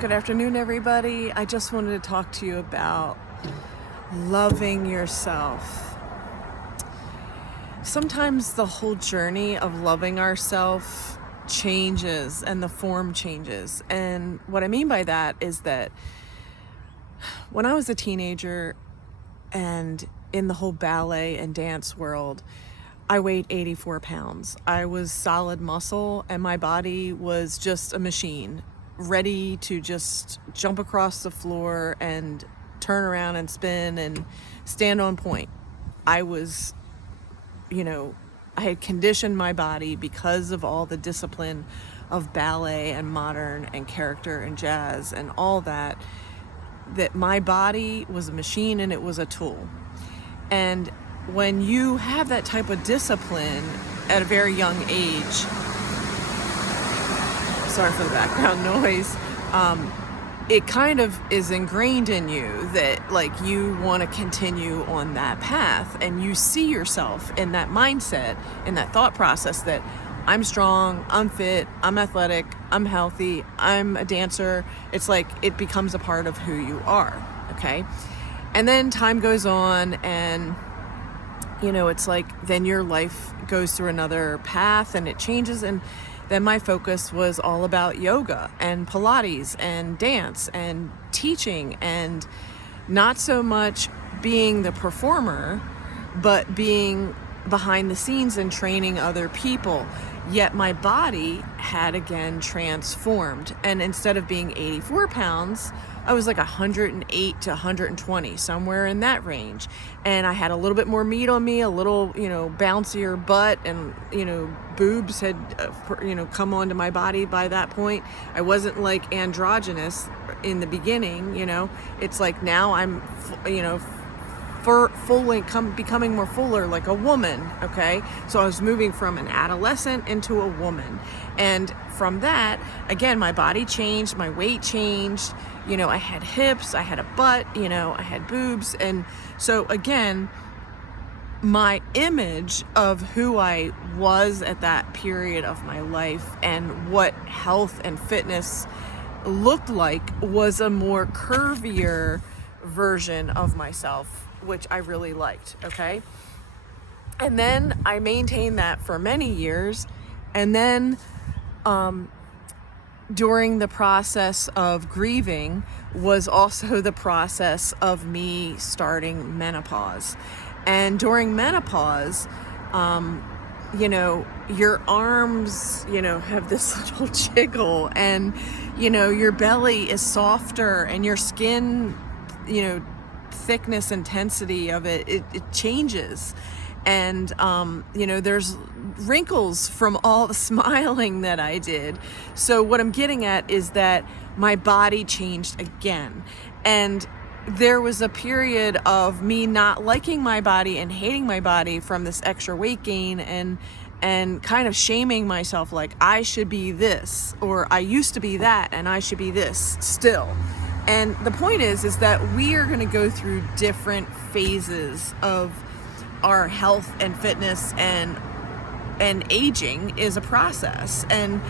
Good afternoon, everybody. I just wanted to talk to you about loving yourself. Sometimes the whole journey of loving ourselves changes and the form changes. And what I mean by that is that when I was a teenager and in the whole ballet and dance world, I weighed 84 pounds. I was solid muscle and my body was just a machine, ready to just jump across the floor and turn around and spin and stand on point. I was, I had conditioned my body because of all the discipline of ballet and modern and character and jazz and all that my body was a machine and it was a tool. And when you have that type of discipline at a very young age, sorry for the background noise, it kind of is ingrained in you that like you want to continue on that path, and you see yourself in that mindset, in that thought process that I'm strong, I'm fit, I'm athletic, I'm healthy, I'm a dancer. It's like it becomes a part of who you are, okay? And then time goes on and it's like then your life goes through another path and it changes. And then my focus was all about yoga and Pilates and dance and teaching, and not so much being the performer, but being behind the scenes and training other people. Yet my body had again transformed. And instead of being 84 pounds, I was like 108 to 120, somewhere in that range. And I had a little bit more meat on me, a little, bouncier butt, and, boobs had, come onto my body by that point. I wasn't like androgynous in the beginning, It's like now I'm, becoming more fuller like a woman, okay? So I was moving from an adolescent into a woman. And from that, again, my body changed, my weight changed, I had hips, I had a butt, I had boobs. And so again, my image of who I was at that period of my life and what health and fitness looked like was a more curvier version of myself, which I really liked, okay? And then I maintained that for many years. And then during the process of grieving was also the process of me starting menopause. And during menopause, your arms, have this little jiggle, and, your belly is softer, and your skin, thickness, intensity of it changes. And, there's wrinkles from all the smiling that I did. So what I'm getting at is that my body changed again. And there was a period of me not liking my body and hating my body from this extra weight gain, and kind of shaming myself like I should be this, or I used to be that and I should be this still. And the point is that we are going to go through different phases of our health and fitness, and aging is a process, and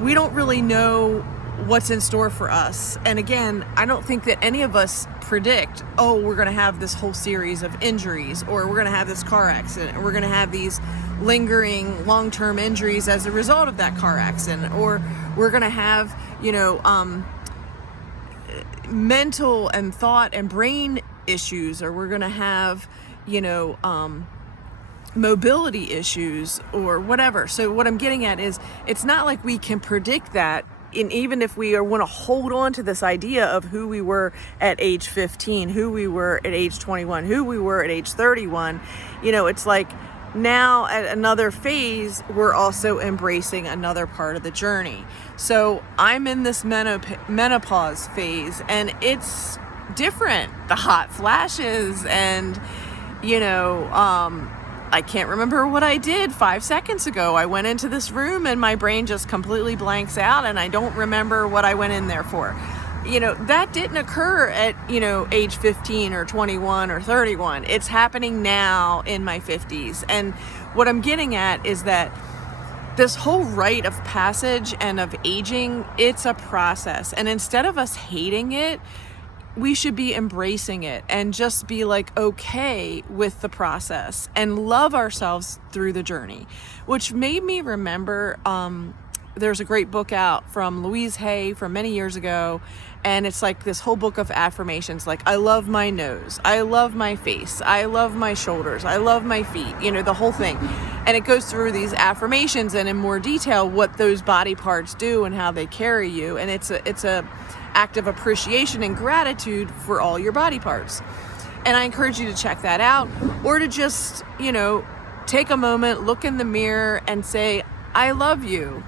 we don't really know what's in store for us. And again, I don't think that any of us predict, we're going to have this whole series of injuries, or we're going to have this car accident, or we're going to have these lingering long-term injuries as a result of that car accident, or we're going to have, mental and thought and brain issues, or we're going to have, mobility issues or whatever. So what I'm getting at is it's not like we can predict that. And even if we want to hold on to this idea of who we were at age 15, who we were at age 21, who we were at age 31, it's like now at another phase, we're also embracing another part of the journey. So I'm in this menopause phase, and it's different. The hot flashes, and, I can't remember what I did 5 seconds ago. I went into this room and my brain just completely blanks out, and I don't remember what I went in there for. That didn't occur at, age 15 or 21 or 31. It's happening now in my 50s. And what I'm getting at is that this whole rite of passage and of aging, it's a process. And instead of us hating it, we should be embracing it and just be like okay with the process and love ourselves through the journey, which made me remember there's a great book out from Louise Haye from many years ago, and it's like this whole book of affirmations, like I love my nose, I love my face, I love my shoulders, I love my feet, the whole thing. And it goes through these affirmations and in more detail what those body parts do and how they carry you, and it's a act of appreciation and gratitude for all your body parts. And I encourage you to check that out, or to just take a moment, look in the mirror and say I love you,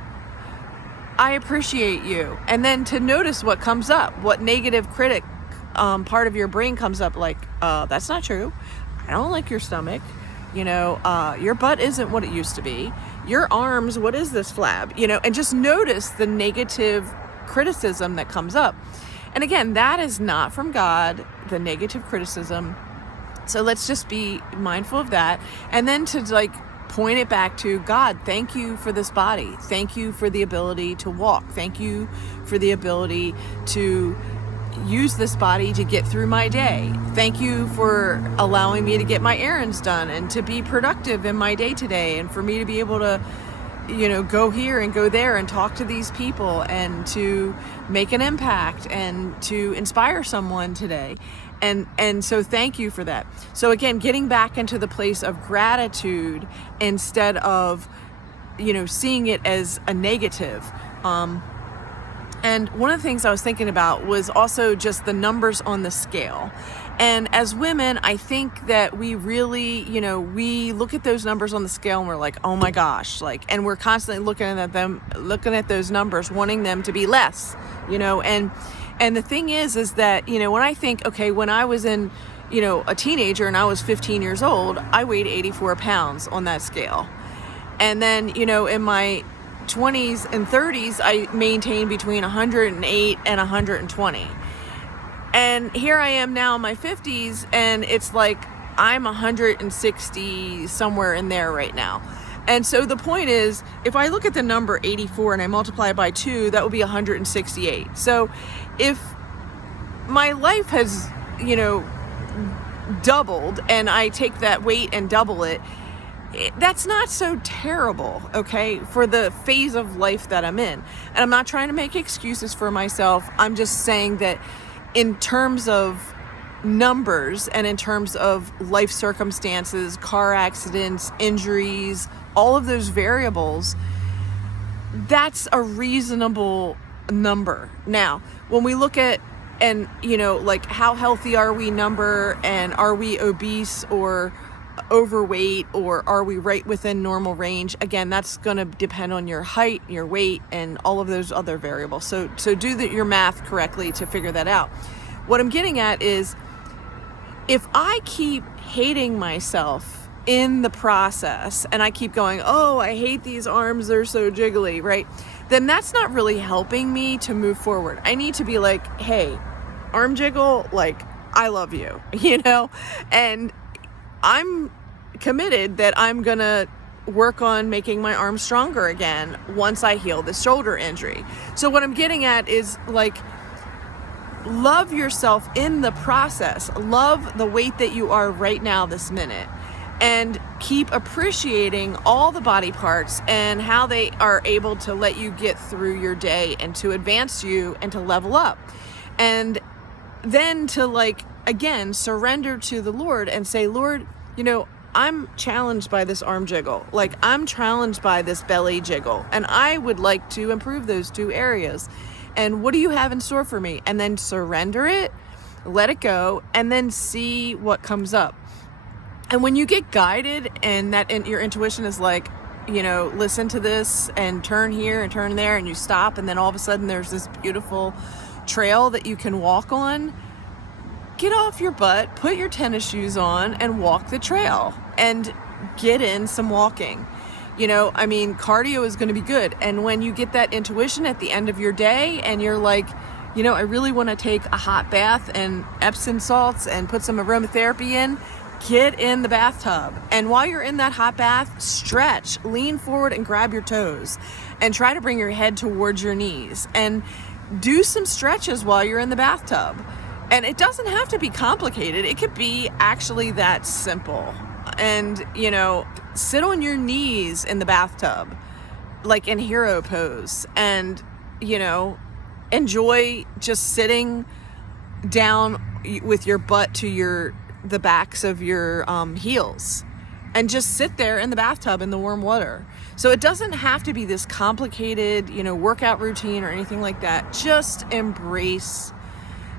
I appreciate you. And then to notice what comes up, what negative critic part of your brain comes up, like, that's not true. I don't like your stomach. Your butt isn't what it used to be. Your arms, what is this flab? And just notice the negative criticism that comes up. And again, that is not from God, the negative criticism. So let's just be mindful of that. And then to point it back to God. Thank you for this body. Thank you for the ability to walk. Thank you for the ability to use this body to get through my day. Thank you for allowing me to get my errands done and to be productive in my day today, and for me to be able to go here and go there and talk to these people and to make an impact and to inspire someone today. And so thank you for that. So again, getting back into the place of gratitude instead of, seeing it as a negative. And one of the things I was thinking about was also just the numbers on the scale. And as women, I think that we really, we look at those numbers on the scale and we're like, oh my gosh, and we're constantly looking at those numbers, wanting them to be less, and the thing is that, when I think, okay, when I was a teenager and I was 15 years old, I weighed 84 pounds on that scale. And then, in my 20s and 30s, I maintained between 108 and 120. And here I am now in my 50s, and it's like I'm 160 somewhere in there right now. And so the point is, if I look at the number 84 and I multiply it by 2, that would be 168. So if my life has, doubled, and I take that weight and double it, that's not so terrible, okay, for the phase of life that I'm in. And I'm not trying to make excuses for myself. I'm just saying that in terms of numbers and in terms of life circumstances, car accidents, injuries, all of those variables, that's a reasonable number. Now, when we look at, and how healthy are we number, and are we obese or overweight, or are we right within normal range? Again, that's going to depend on your height, your weight, and all of those other variables. So do your math correctly to figure that out. What I'm getting at is, if I keep hating myself in the process and I keep going, oh, I hate these arms, they're so jiggly, right? Then that's not really helping me to move forward. I need to be like, hey, arm jiggle, I love you, and I'm committed that I'm gonna work on making my arms stronger again once I heal the shoulder injury. So what I'm getting at is, love yourself in the process. Love the weight that you are right now, this minute, and keep appreciating all the body parts and how they are able to let you get through your day and to advance you and to level up. And then to again, surrender to the Lord and say, Lord, I'm challenged by this arm jiggle. I'm challenged by this belly jiggle, and I would like to improve those two areas. And what do you have in store for me? And then surrender it, let it go, and then see what comes up. And when you get guided and your intuition is listen to this and turn here and turn there, and you stop, and then all of a sudden there's this beautiful trail that you can walk on, get off your butt, put your tennis shoes on, and walk the trail and get in some walking. Cardio is going to be good. And when you get that intuition at the end of your day and you're like, I really want to take a hot bath and Epsom salts and put some aromatherapy in, Get in the bathtub. And while you're in that hot bath, stretch, lean forward and grab your toes and try to bring your head towards your knees and do some stretches while you're in the bathtub. And it doesn't have to be complicated. It could be actually that simple. And, you know, sit on your knees in the bathtub, like in hero pose, and, you know, enjoy just sitting down with your butt to the backs of your heels, and just sit there in the bathtub in the warm water. So it doesn't have to be this complicated, you know, workout routine or anything like that. Just embrace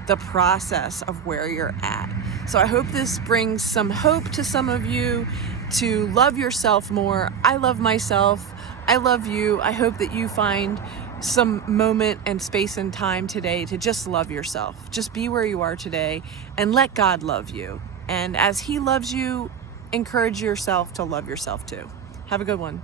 the process of where you're at. So I hope this brings some hope to some of you to love yourself more. I love myself. I love you. I hope that you find some moment and space and time today to just love yourself. Just be where you are today and let God love you. And as He loves you, encourage yourself to love yourself too. Have a good one.